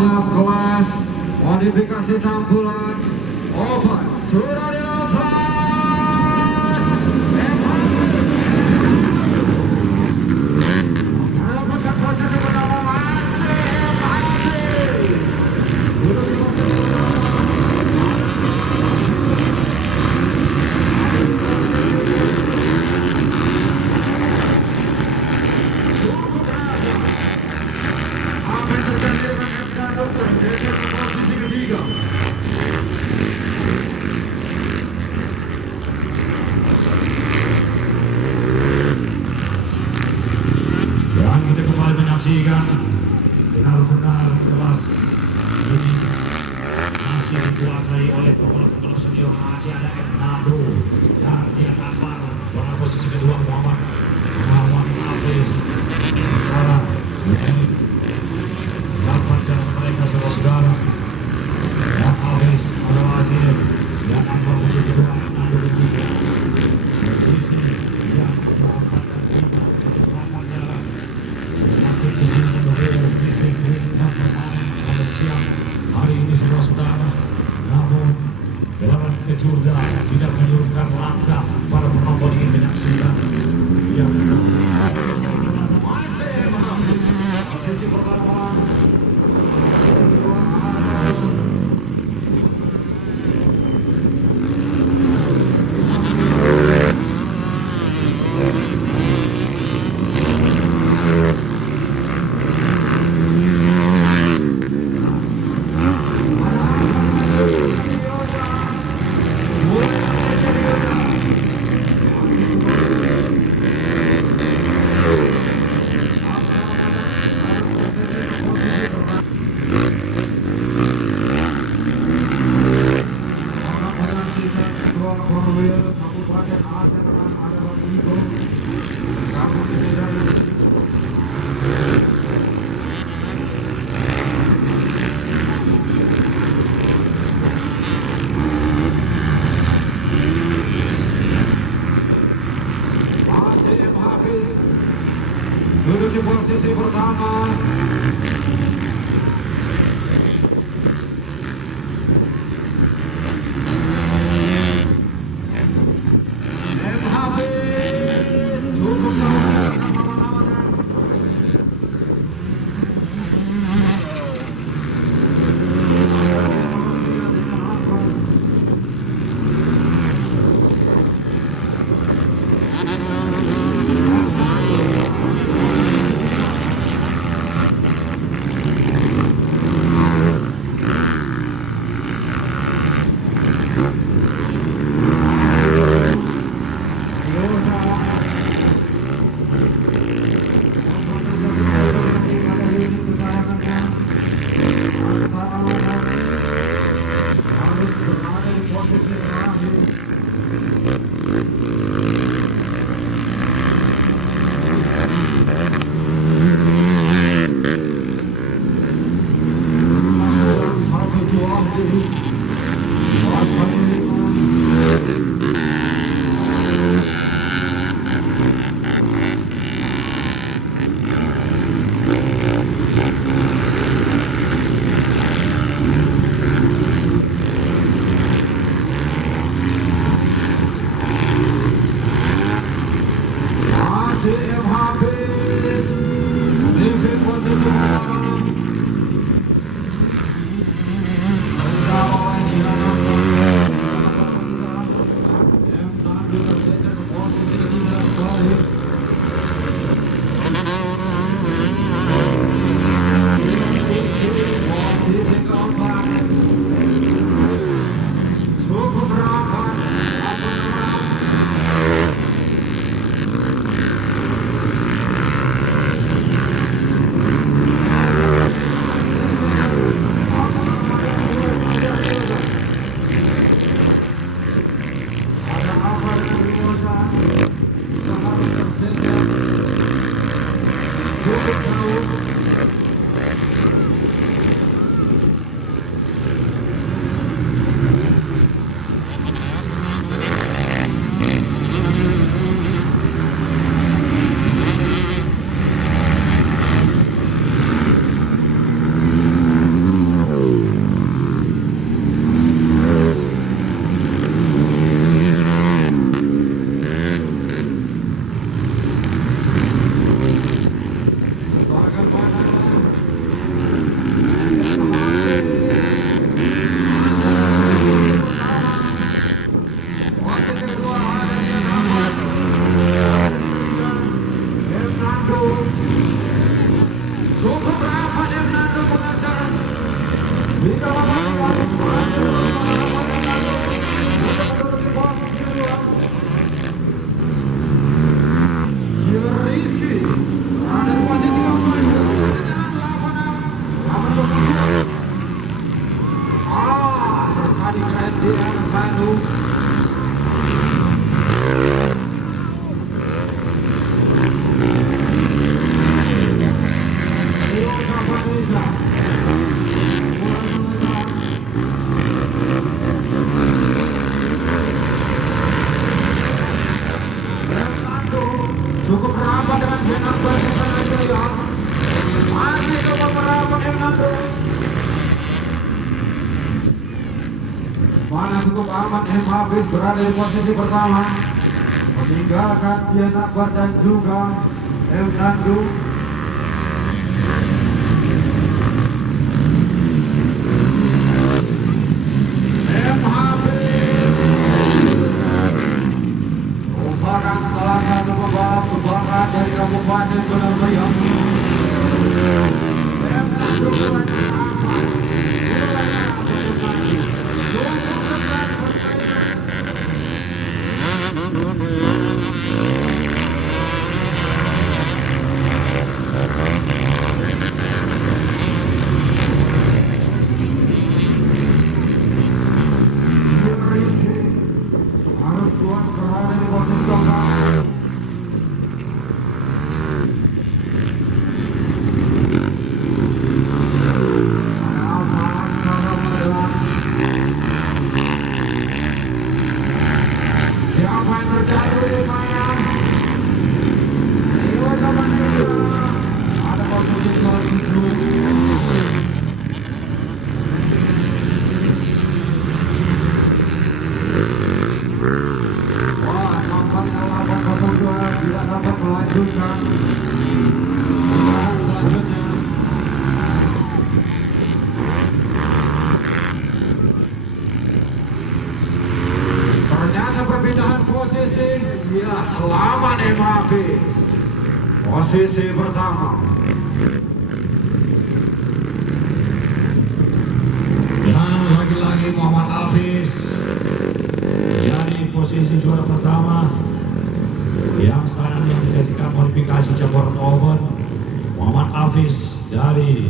siap kelas modifikasi campuran open sudah dilepas. Mendapatkan posisi pertama masih habis. Apa yang terjadi dengan FK Dokter jadi posisi ketiga. Dan kita kembali menyaksikan benar-benar jelas ini masih dikuasai oleh pembalap senior Aceh. Ada Hernando dan dia kabar pada posisi kedua Muhammad Hafiz. Sekarang ini dapatkan mereka saudara-saudara, dan Hafiz adalah Aceh yang angkat posisi kedua Hernando ketiga. Posisi yang mendapatkan 5 satu belakang jalan. Semakin tinggi berbeda disiplin dan bermain pada siang hari ini saudara-saudara. Namun gelaran kejurda tidak menyurutkan langkah para penonton ingin menyaksikan yang Posisi pertama Kabupaten Aceh Tengah ada Bang Igo. Kamu tidak masih M. Hafiz duduk di posisi pertama. M. Hafiz cukup jauh lawan-lawannya. Harus berada di posisi terakhir. Satu dua dulu. Masih M. Hafiz memimpin posisi pertama. Di dalam masih menduduki posisi kedua. Rizky ada di posisi keempat dengan 8. Terjadi crash di N1. Cukup merapat dengan Fernando Sanjaya. Masih coba merapat Fernando. Mana cukup aman Hafiz berada di posisi pertama. Meninggalkan Dian Akbar dan juga Fernando. Merupakan salah satu pembalap kebanggaan dari Kabupaten Surabaya. Harus puas berada di posisi keempat. Siapa yang terjatuh di sana? Ada posisi ke-7. Wah, nampaknya 802 tidak dapat melanjutkan putaran selanjutnya. Ternyata perpindahan posisi, ya selamat Hafiz. Posisi pertama. Dan lagi-lagi Muhammad Hafiz jadi posisi juara pertama yang sekarang yang menjadikan modifikasi cabur oven. Muhammad Hafiz dari